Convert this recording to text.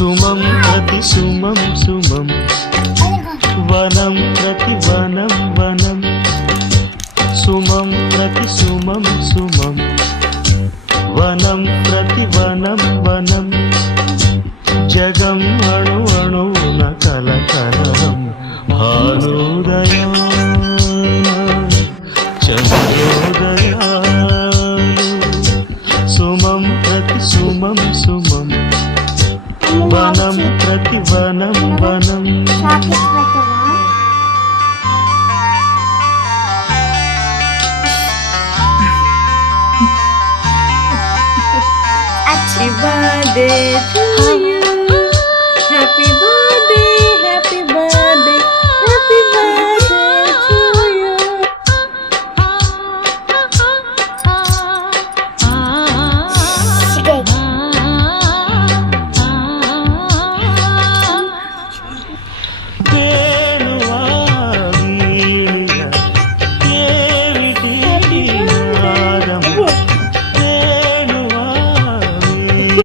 సుమం ప్రతి సుమం సుమం వనం ప్రతి వనం వనం సుమం ప్రతి సుమం సుమం వనం ప్రతి వనం వనం జగం అణు అణువున కలకలం భానుదయం చంద్రోదయాలు సుమం ప్రతి సుమం సుమం వనం ప్రతి వనం వనం Happy birthday to